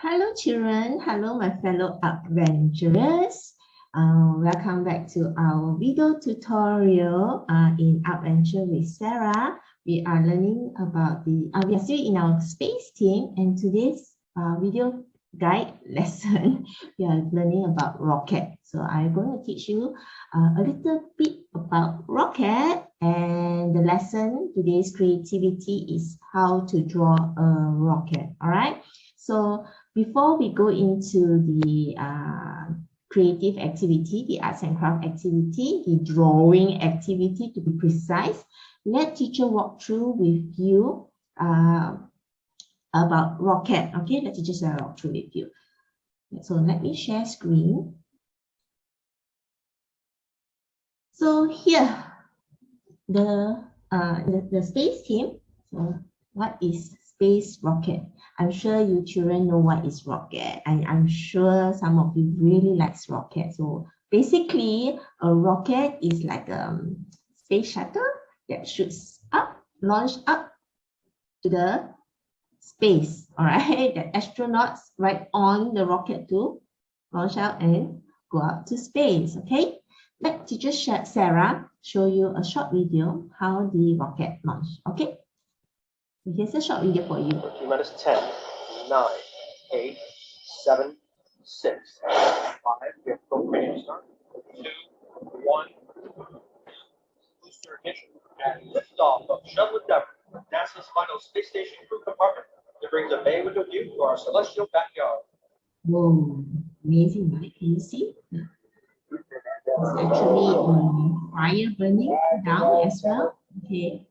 Hello children, hello my fellow adventurers. Welcome back to our video tutorial in Adventure with Sarah. We are learning about we are still in our space team, and today's video guide lesson, we are learning about rocket. So I'm going to teach you a little bit about rocket, and the lesson, today's creativity is how to draw a rocket. All right. So before we go into the creative activity, the arts and craft activity, the drawing activity to be precise, let teacher walk through with you about rocket. Okay, let teacher walk through with you. So let me share screen. So here, the space team. So what is space rocket? I'm sure you children know what is rocket, and I'm sure some of you really likes rocket. So basically, a rocket is like a space shuttle that shoots up, launched up to the space. All right, the astronauts ride on the rocket to launch out and go out to space. Okay, let teacher Sarah show you a short video how the rocket launched. Okay. Here's a short video for you. T-minus 10, 9, 8, 7, 6, 5. We have program start. 2, 1. Booster ignition and liftoff of Shuttle Endeavour, NASA's final space station crew compartment. It brings a bay window view to our celestial backyard. Whoa, amazing, right? Can you see? It's actually fire burning down as well. Okay.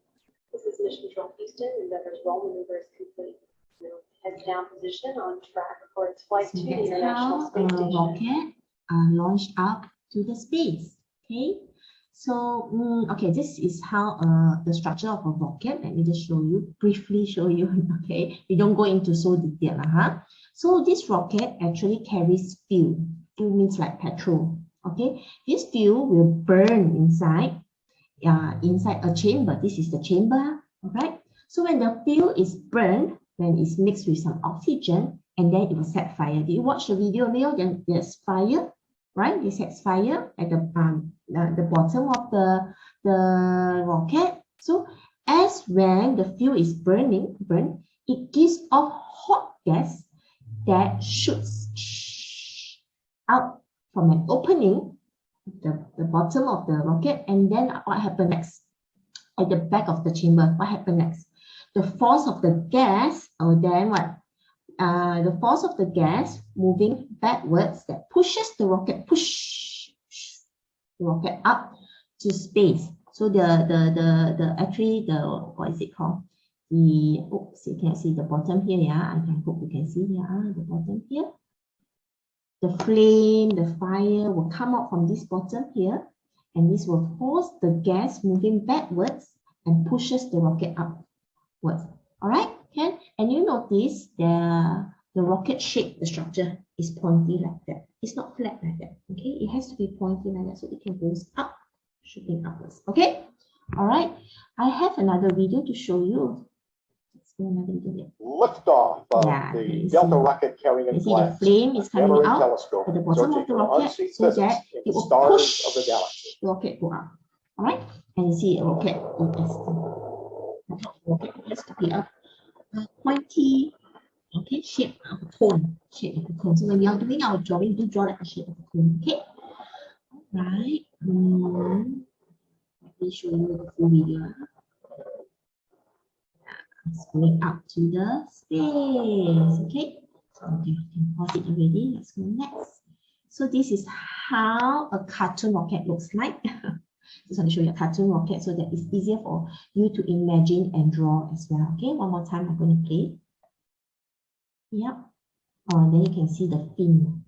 This is Mission Control Houston. Endeavour's roll maneuver is complete. Heads down position on track for its flight So to the that's International how Space a Station. rocket launched up to the space. Okay. So, okay, this is how the structure of a rocket. Let me just show you, briefly show you. Okay, we don't go into so detail. So this rocket actually carries fuel. Fuel means like petrol. Okay, this fuel will burn inside a chamber. This is the chamber. All right. So when the fuel is burned, then it's mixed with some oxygen, and then it will set fire. Did you watch the video, Leo? Then there's fire, right? It sets fire at the bottom of the rocket. So as when the fuel is burn, it gives off hot gas that shoots out from an opening, the bottom of the rocket, and then what happened next? At the back of the chamber, what happened next? The force of the gas, or then what? The force of the gas moving backwards that pushes the rocket, the rocket up to space. So actually what is it called? Oops, you can see the bottom here. Yeah, I hope you can see here. The bottom here. The flame, the fire will come out from this bottom here, and this will force the gas moving backwards and pushes the rocket upwards. All right, Ken? And you notice the rocket shape, the structure is pointy like that. It's not flat like that. Okay, it has to be pointy like that so it can go up, shooting upwards. Okay, all right. I have another video to show you. Liftoff of the Delta rocket carrying you see the flame is coming out at the bottom of the rocket so that it will push the rocket go up. All right, and you see a rocket has to be a pointy, okay, shape of a cone. So when you are doing our drawing, do draw like a shape of a cone. Okay, all right. Let me show you the full video. It's going up to the space. Okay, so you can pause it already. Let's go next. So this is how a cartoon rocket looks like. Just want to show you a cartoon rocket so that it's easier for you to imagine and draw as well. Okay, one more time, I'm going to play. Yep. Then you can see the fin.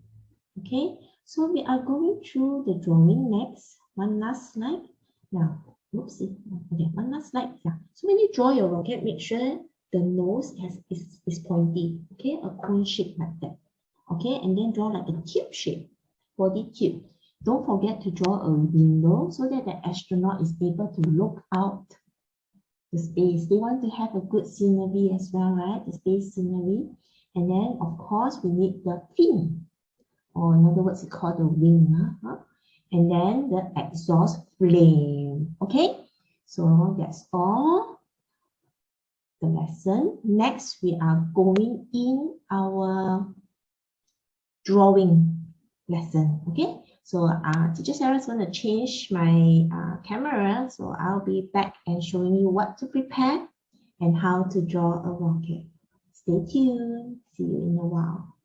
Okay, so we are going through the drawing next. One last slide. Now, oopsie. Okay, one last slide. Yeah. So when you draw your rocket, make sure the nose is pointy. Okay, a cone shape like that. Okay, and then draw like a tube shape, body tube. Don't forget to draw a window so that the astronaut is able to look out the space. They want to have a good scenery as well, right? The space scenery. And then, of course, we need the fin, or in other words, it's called the wing. And then the exhaust flame. Okay, so that's all the lesson. Next, we are going in our drawing lesson. Okay, so teacher Sarah is going to change my camera, so I'll be back and showing you what to prepare and how to draw a rocket. Stay tuned. See you in a while.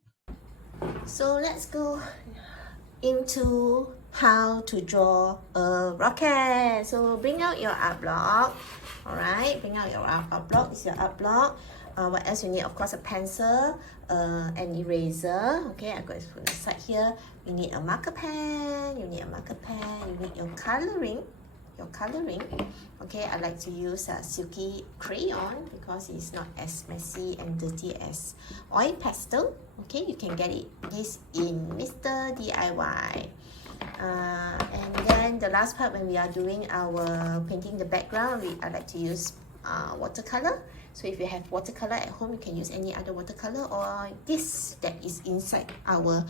So let's go into how to draw a rocket. So bring out your art block. All right, bring out your art block. This is your art block. What else you need? Of course, a pencil, an eraser. Okay, I'm going to put it aside here. You need a marker pen. You need a marker pen. You need your coloring. Okay, I like to use a silky crayon because it's not as messy and dirty as oil pastel. Okay, you can get this in Mr. DIY. And then the last part, when we are doing our painting the background, I like to use watercolor. So if you have watercolor at home, you can use any other watercolor or this that is inside our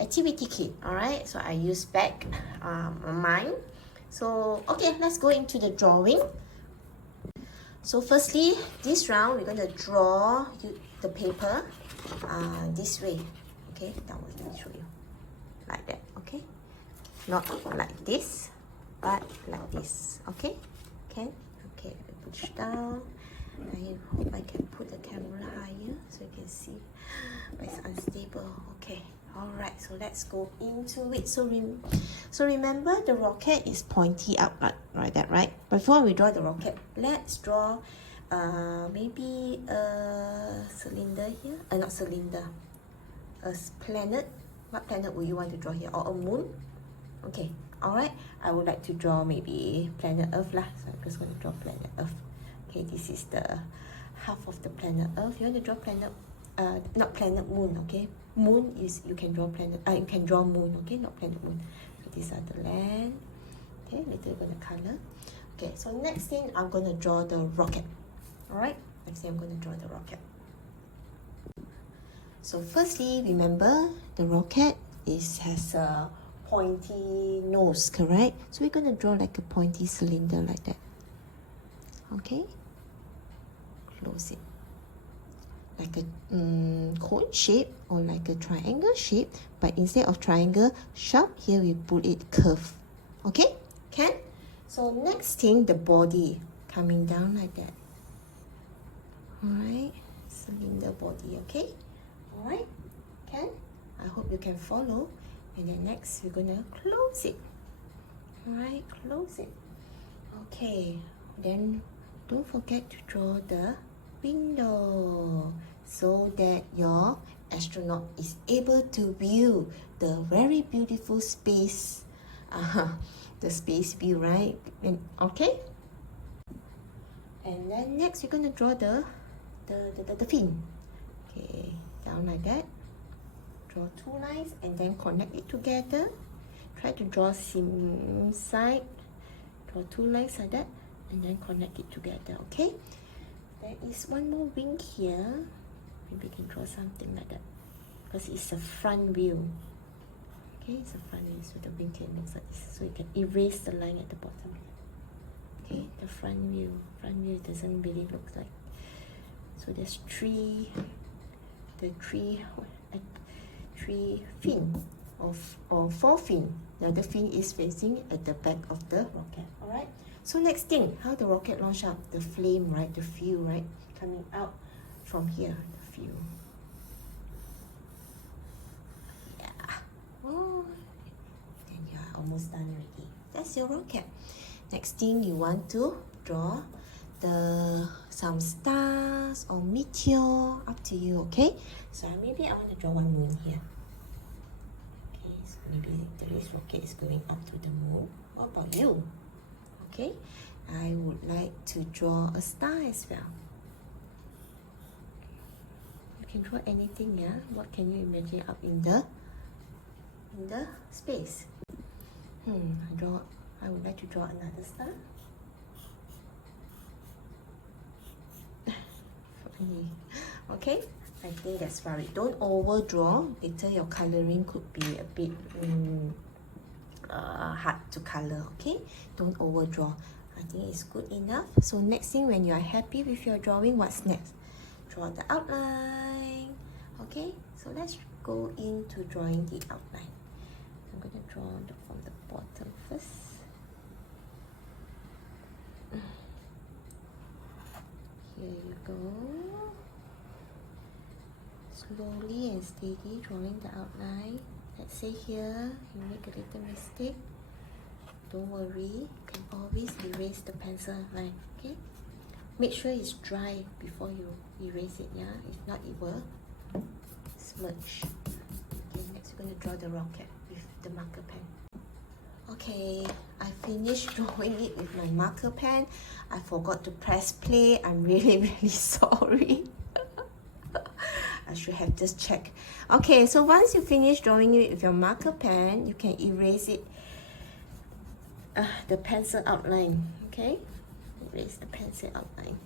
activity kit. All right, so I use back mine. So okay, let's go into the drawing. So firstly, this round we're going to draw the paper this way. Okay, that was, let me show you, like that. Okay, not like this, but like this. Okay, okay, push down. I hope I can put the camera higher so you can see, but it's unstable. Okay, all right, so let's go into it. So remember, the rocket is pointy up, right? That right? Before we draw the rocket, let's draw maybe a cylinder here. Not cylinder, a planet. What planet would you want to draw here? Or a moon? Okay, all right. I would like to draw maybe planet Earth lah. So I'm just going to draw planet Earth. Okay, this is the half of the planet Earth. You want to draw planet, not planet Moon. Okay, Moon is, you can draw planet. You can draw Moon. Okay, not planet Moon. So these are the land. Okay, later we're gonna color. Okay, so next thing I'm gonna draw the rocket. All right, next thing I'm gonna draw the rocket. So firstly, remember the rocket has a pointy nose, correct? So we're gonna draw like a pointy cylinder like that. Okay, close it like a cone shape or like a triangle shape, but instead of triangle sharp, here we put it curve. Okay, can? So next thing, the body coming down like that. All right, cylinder body. Okay, all right, can? I hope you can follow. And then next we're gonna close it. All right, close it. Okay, then don't forget to draw the window so that your astronaut is able to view the very beautiful space, the space view, right? And okay, and then next we're gonna draw the fin. Okay, down like that. Draw two lines and then connect it together. Try to draw same side. Draw two lines like that and then connect it together. Okay, there is one more wing here. Maybe we can draw something like that because it's a front view. Okay, it's a front view, so the wing can look like this. So you can erase the line at the bottom. Okay, the front view doesn't really look like. So there's three fin or four fin. The other fin is facing at the back of the rocket. All right. So next thing, how the rocket launch up? The flame, right? The fuel, right? Coming out from here, the fuel. Yeah. Oh, and you're almost done already. That's your rocket. Next thing, you want to draw some stars or meteor, up to you. Okay. So maybe I want to draw one moon here. Okay. So maybe this rocket is going up to the moon. What about you? Okay, I would like to draw a star as well. You can draw anything, yeah? What can you imagine up in the space? I would like to draw another star. Funny. Okay, I think that's about it. Don't overdraw. Later your coloring could be a bit hard to color, okay? Don't overdraw. I think it's good enough. So next thing, when you are happy with your drawing, what's next? Draw the outline. Okay, so let's go into drawing the outline. I'm going to draw from the bottom first. Here you go. Slowly and steady drawing the outline. Let's say here you make a little mistake. Don't worry, you can always erase the pencil line, okay? Make sure it's dry before you erase it, yeah? If not, it will smudge. Okay, next we're going to draw the rocket with the marker pen. Okay, I finished drawing it with my marker pen. I forgot to press play. I'm really sorry. I should have just checked. Okay, so once you finish drawing it with your marker pen, you can erase it, the pencil outline, okay? Erase the pencil outline.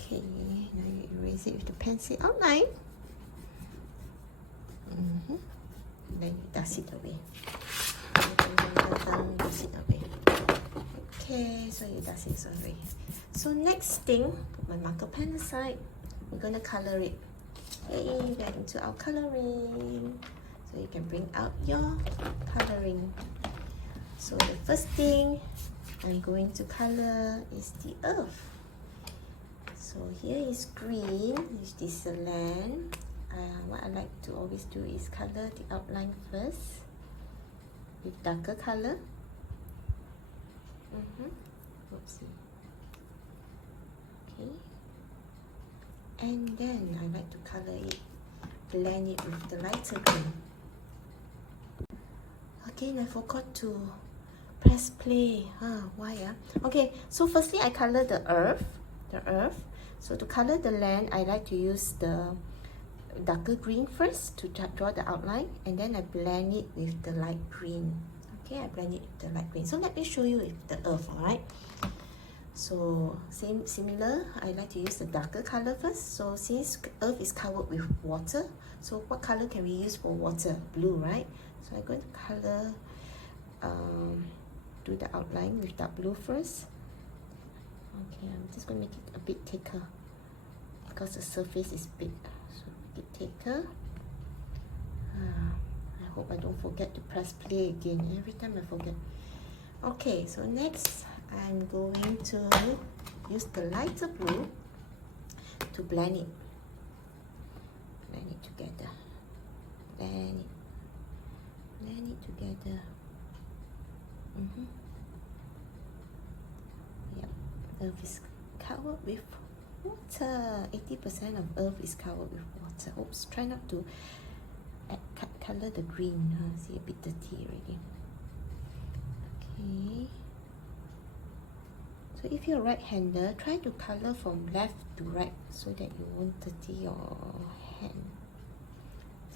Okay, now you erase it with the pencil outline. Then you dust it away. Dust it away. Okay, so you dust it away. So next thing, put my marker pen aside. We're gonna color it. Okay, we're into our coloring. So you can bring out your coloring. So the first thing I'm going to color is the earth. So here is green, which is the land. What I like to always do is color the outline first with darker color. Oopsie. Okay. And then I like to color it, blend it with the lighter green. Again, I forgot to press play. Why? Okay, so firstly I color the earth. So to color the land, I like to use the darker green first to draw the outline, and then I blend it with the light green. Okay, I blend it with the light green. So let me show you with the earth, alright? So similar, I like to use the darker color first. So since earth is covered with water, so what color can we use for water? Blue, right? So I'm going to color, do the outline with dark blue first. Okay, I'm just going to make it a bit thicker because the surface is big. So make it thicker. I hope I don't forget to press play again. Every time I forget. Okay, so next I'm going to use the lighter blue to blend it. Blend it together. Blend it together. Yep, earth is covered with water. 80% of earth is covered with water. Oops, try not to color the green. See, a bit dirty already. Okay. So if you're a right-hander, try to color from left to right so that you won't dirty your hand.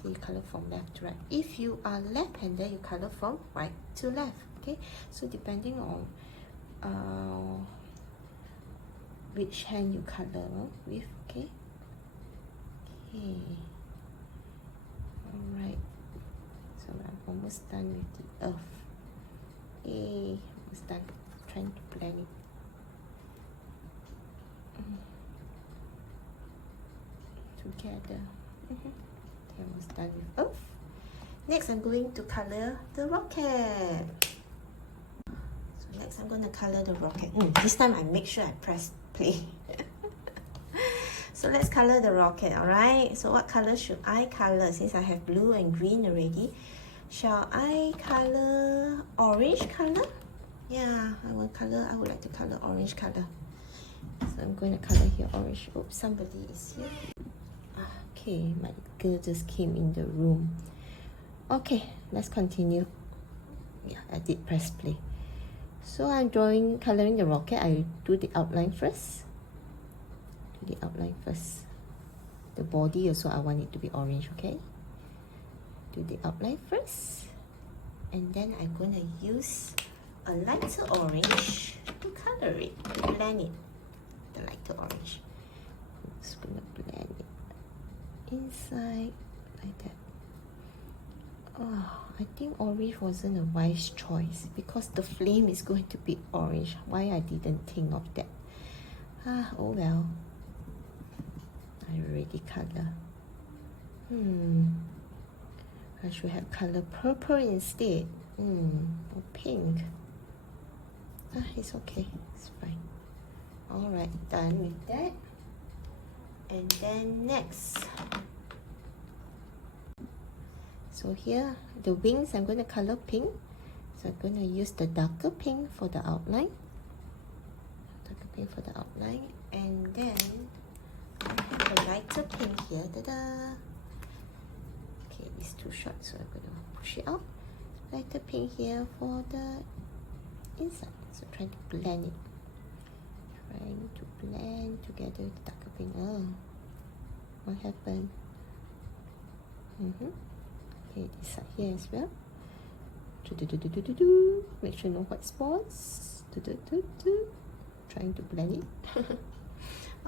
So you color from left to right. If you are left-hander, you color from right to left. Okay. So depending on which hand you color with. Okay. Okay. Alright. So I'm almost done with the earth. Hey, almost done. Trying to blend it. Together. Okay, almost done with earth. Next, I'm going to color the rocket. So next, I'm going to color the rocket. This time, I make sure I press play. So let's color the rocket, alright? So what color should I color? Since I have blue and green already, shall I color orange color? Yeah, I would like to color orange color. So I'm going to color here orange. Oops, somebody is here. Okay, my girl just came in the room. Okay, let's continue. Yeah, I did press play. So I'm coloring the rocket. I do the outline first. The body also, I want it to be orange, okay? Do the outline first. And then I'm going to use a lighter orange to color it, to blend it. The lighter orange. I'm just gonna blend it inside like that. Oh, I think orange wasn't a wise choice because the flame is going to be orange. Why I didn't think of that? Oh well. I already color. I should have color purple instead. Or pink. It's okay. It's fine. Alright, done with that. And then next. So here, the wings, I'm going to color pink. So I'm going to use the darker pink for the outline. Darker pink for the outline. And then, the lighter pink here. Ta-da! Okay, it's too short, so I'm going to push it out. Lighter pink here for the inside. So trying to blend it. Trying to blend together with the darker pink. Oh, what happened? Okay, this side here as well. Make sure no white spots. Trying to blend it.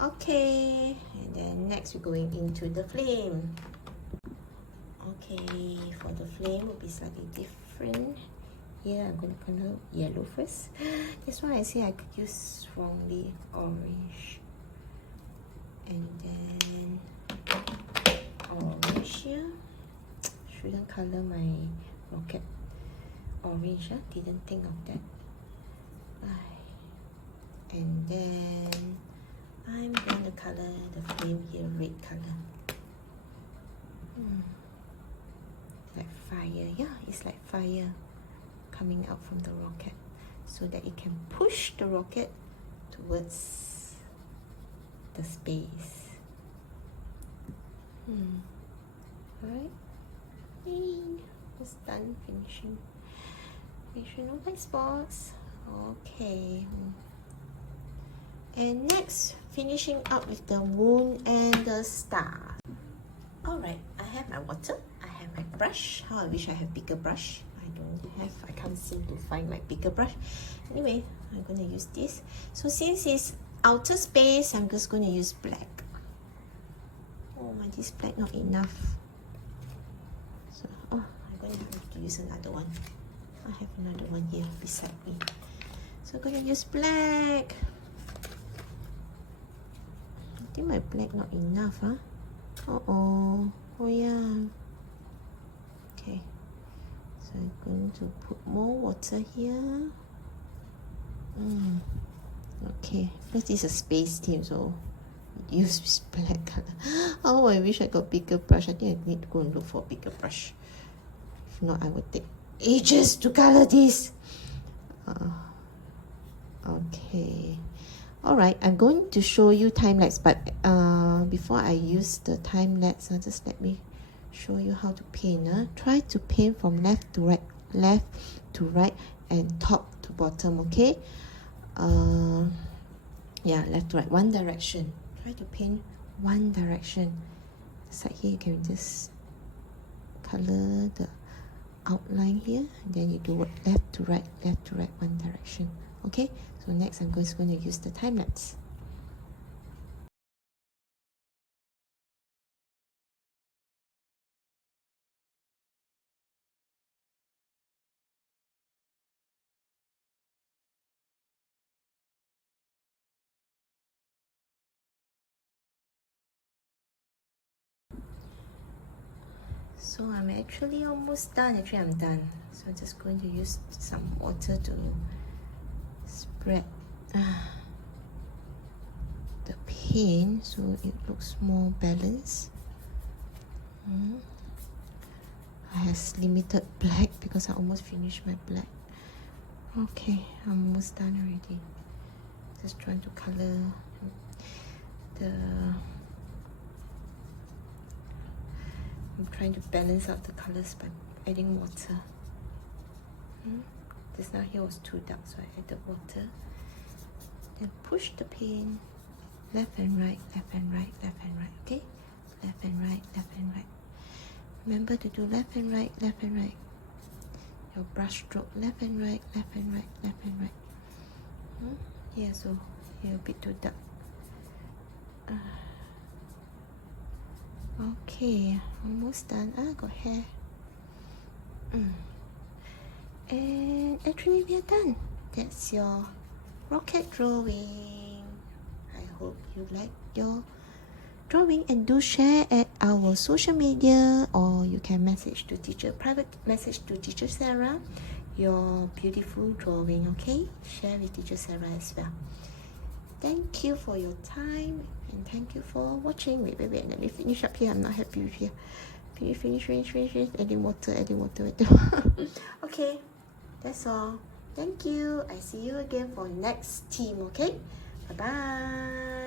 Okay, and then next we're going into the flame. Okay, for the flame will be slightly different. Here I'm going to color yellow first. This one I say I could use strongly orange. And then orange here. Shouldn't color my rocket orange, didn't think of that. And then I'm going to color the flame here red color. Like fire, yeah, it's like fire coming out from the rocket so that it can push the rocket towards the space. Alright. It's done finishing. Make sure no white spots. Okay. And next, finishing up with the moon and the star. Alright, I have my water. I have my brush. How I wish I have bigger brush. I can't seem to find my bigger brush. Anyway, I'm going to use this. So since it's outer space, I'm just going to use black. Oh my, this black not enough. So, I'm going to have to use another one. I have another one here beside me. So I'm going to use black. I think my black not enough, Oh yeah. Okay. So I'm going to put more water here. Okay, because this is a space theme, so use this black color. Oh, I wish I got bigger brush. I think I need to go and look for a bigger brush. If not, I would take ages to color this. Okay. Alright, I'm going to show you time lapse, but before I use the time lapse, just let me show you how to paint. Try to paint from left to right, and top to bottom, okay? Yeah, left to right, one direction. Try to paint one direction. Side here, you can just color the outline here, and then you do left to right, one direction. Okay, so next I'm just going to use the time lapse. So I'm actually almost done. Actually, I'm done. So I'm just going to use some water to spread the paint so it looks more balanced. I have limited black because I almost finished my black. Okay, I'm almost done already. Just trying to color I'm trying to balance out the colors by adding water. This now here was too dark, so I added water. Then push the paint left and right, okay? Left and right. Remember to do left and right. your brush stroke, left and right, left and right, left and right. Here, so here a bit too dark. Okay, almost done. Got hair. And actually we are done. That's your rocket drawing. I hope you like your drawing, and do share at our social media, or you can message to teacher, private message to teacher Sarah your beautiful drawing. Okay, share with teacher Sarah as well. Thank you for your time, and thank you for watching. Wait, let me finish up here. I'm not happy with here. Finish. Adding water. Okay, that's all. Thank you. I see you again for next team. Okay, bye bye.